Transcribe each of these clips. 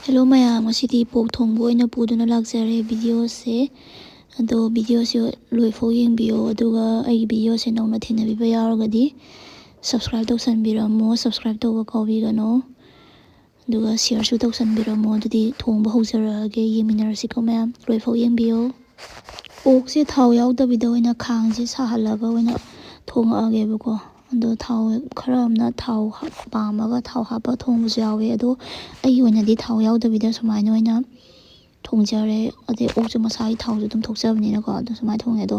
Hello mayam, ngasidi pork thongba oina puduna lakjare video se ado video se loifo yengbiyo aduga ai video se nauna thinabiba yaragadi subscribe tawsanbiramo subscribe tawba kawbigano aduga share su tawsanbiramo adudi thongba hawjarage yeminarasiko mayam loifo yengbiyo pork se thaw yawdabida oina khang se sahalaga oina thongagebako ado thaw khara amna thaw pamaga thaw hapa thongbusu yawe ado ai oinadi thaw yawdabida sumaina oina thongjare ade okju masai thaw ju dum thokjabnina ko ado sumai thonge do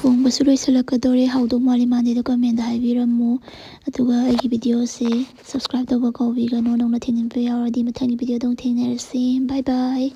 ꯊꯣꯡꯕꯁꯨ ꯂꯣꯏꯁꯤꯜꯂꯛꯀꯗꯧꯔꯦ ꯍꯥꯎꯗꯧ ꯃꯥꯜꯂꯤ ꯃꯥꯟꯗꯦꯗꯣ command ꯍꯥꯏꯕꯤꯔꯝꯃꯨ ꯑꯗꯨꯒ ꯑꯩꯒꯤ ꯚꯤꯗꯤꯑꯣꯁꯦ subscribe ꯇꯧꯕ ꯀꯥꯎꯕꯤꯒꯅꯨ ꯅꯧꯅ ꯊꯦꯡꯅꯕ ꯌꯥꯎꯔꯗꯤ ꯃꯊꯪꯒꯤ ꯚꯤꯗꯤꯑꯣꯗ ꯑꯃꯨꯛ ꯊꯦꯡꯅꯔꯁꯤ ꯕꯥꯏ ꯕꯥꯏ